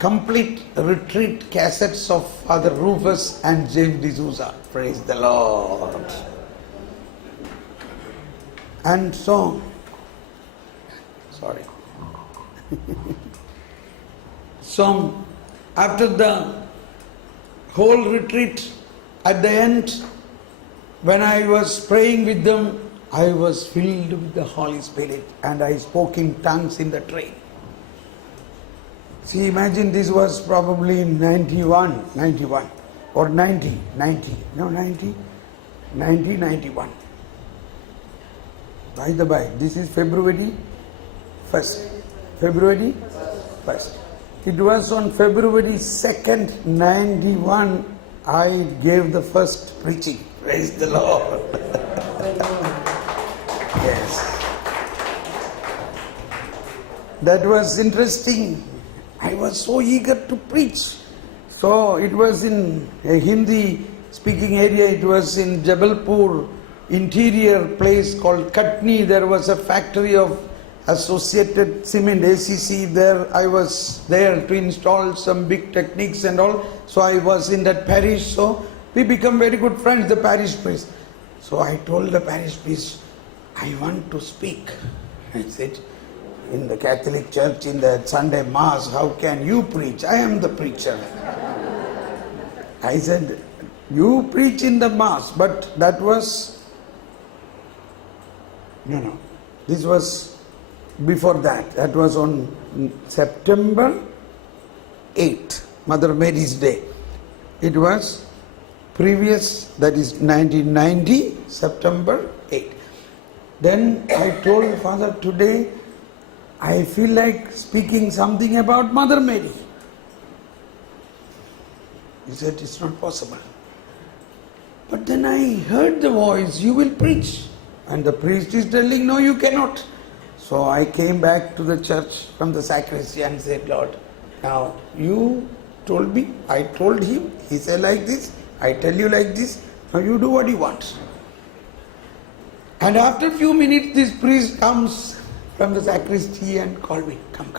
complete retreat cassettes of Father Rufus and James D'Souza. Praise the Lord. And so, so after the whole retreat, at the end, when I was praying with them, I was filled with the Holy Spirit and I spoke in tongues in the train. See, imagine this was probably in 91 or 90, 91. By the by, this is February 1st. It was on February 2nd, 91, I gave the first preaching. Praise the Lord. Yes. That was interesting. I was so eager to preach. So it was in a Hindi speaking area. It was in Jabalpur, interior place called Katni. There was a factory of Associated Cement, ACC. There I was there to install some big techniques and all. So I was in that parish. So we become very good friends, the parish priest. So I told the parish priest, I want to speak. I said, in the Catholic Church, in the Sunday Mass, how can you preach? I am the preacher. I said, you preach in the Mass, but that was, this was before that. That was on September 8th, Mother Mary's Day. It was previous, that is 1990, September 8th. Then I told Father, today I feel like speaking something about Mother Mary. He said, it's not possible. But then I heard the voice, you will preach. And the priest is telling, no, you cannot. So I came back to the church from the sacristy and said, Lord, now you told me, I told him, he said like this, I tell you like this, now you do what you want. And after a few minutes, this priest comes from the sacristy and called me, come.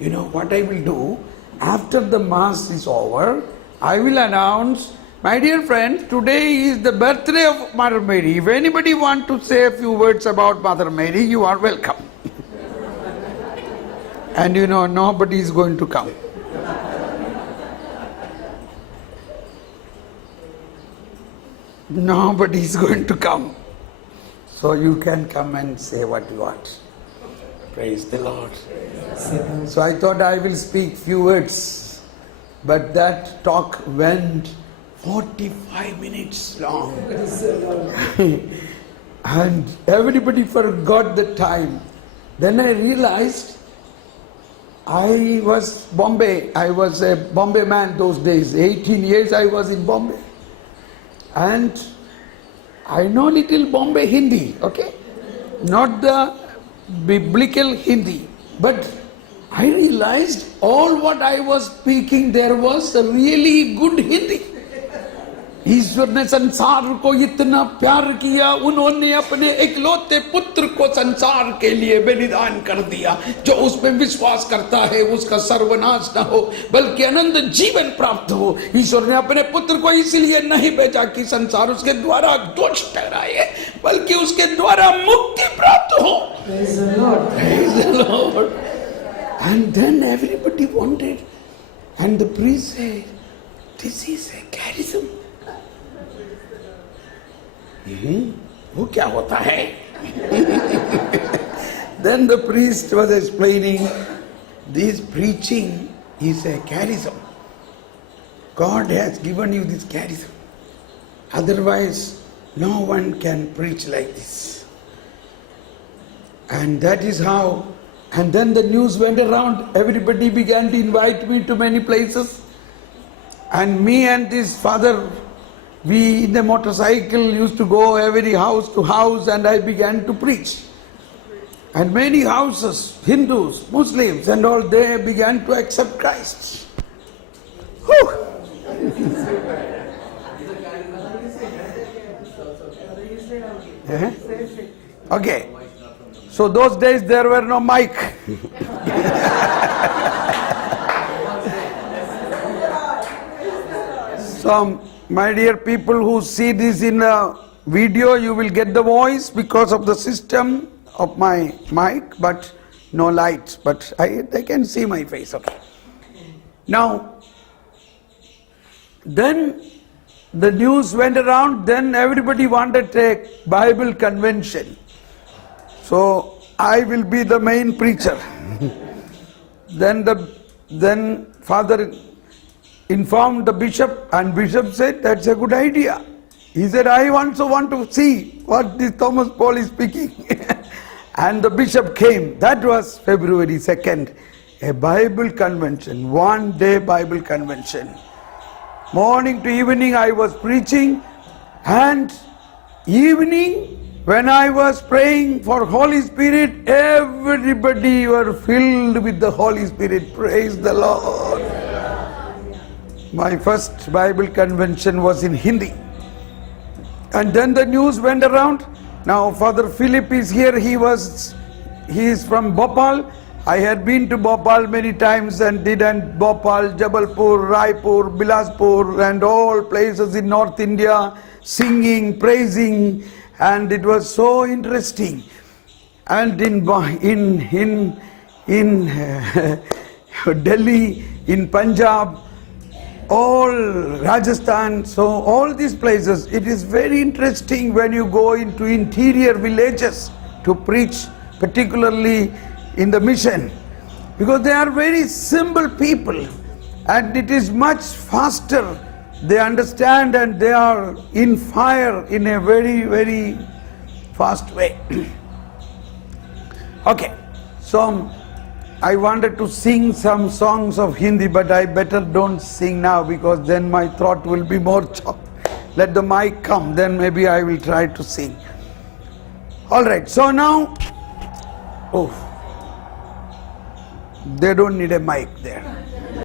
You know what I will do? After the Mass is over, I will announce, my dear friends, today is the birthday of Mother Mary. If anybody wants to say a few words about Mother Mary, you are welcome. And nobody is going to come. Nobody is going to come. So you can come and say what you want. Praise the Lord. So I thought I will speak few words, but that talk went 45 minutes long. And everybody forgot the time. Then I realized I was Bombay. I was a Bombay man those days. 18 years I was in Bombay. And I know little Bombay Hindi, okay? Not the biblical Hindi. But I realized all what I was speaking there was a really good Hindi. ईश्वर ने संसार को इतना प्यार किया, उन्होंने अपने इकलौते पुत्र को संसार के लिए बलिदान कर दिया, जो उसमें विश्वास करता है उसका सर्वनाश न हो बल्कि अनंत जीवन प्राप्त हो। ईश्वर ने अपने पुत्र को इसलिए नहीं भेजा कि संसार उसके द्वारा दोष ठहराए, बल्कि उसके द्वारा मुक्ति प्राप्त हो। Praise the Lord. Praise the Lord. And then everybody wanted, and the priest said, this is a charism. वो क्या होता है? Then the priest was explaining, this preaching is a charism. God has given you this charism. Otherwise, no one can preach like this. And that is how, and then the news went around. Everybody began to invite me to many places. And me and this father, we in the motorcycle used to go every house to house, and I began to preach. And many houses, Hindus, Muslims and all, they began to accept Christ. Whew. Okay. So those days there were no mic. So, my dear people who see this in a video, you will get the voice because of the system of my mic, but no lights. But they can see my face. Okay. Now, then the news went around. Then everybody wanted a Bible convention. So I will be the main preacher. Then Father informed the bishop, and bishop said, that's a good idea. He said, I also want to see what this Thomas Paul is speaking. And the bishop came. That was February 2nd, a Bible convention, one-day Bible convention. Morning to evening I was preaching, and evening when I was praying for Holy Spirit, everybody were filled with the Holy Spirit. Praise the Lord. My first Bible convention was in Hindi. And then the news went around. Now Father Philip is here. He is from Bhopal. I had been to Bhopal many times and did Bhopal, Jabalpur, Raipur, Bilaspur and all places in North India, singing, praising, and it was so interesting. And in Delhi, in Punjab, all Rajasthan, so all these places, it is very interesting when you go into interior villages to preach, particularly in the mission, because they are very simple people and it is much faster. They understand and they are in fire in a very, very fast way. Okay, so I wanted to sing some songs of Hindi, but I better don't sing now because then my throat will be more chopped. Let the mic come, then maybe I will try to sing. All right, so now, they don't need a mic there.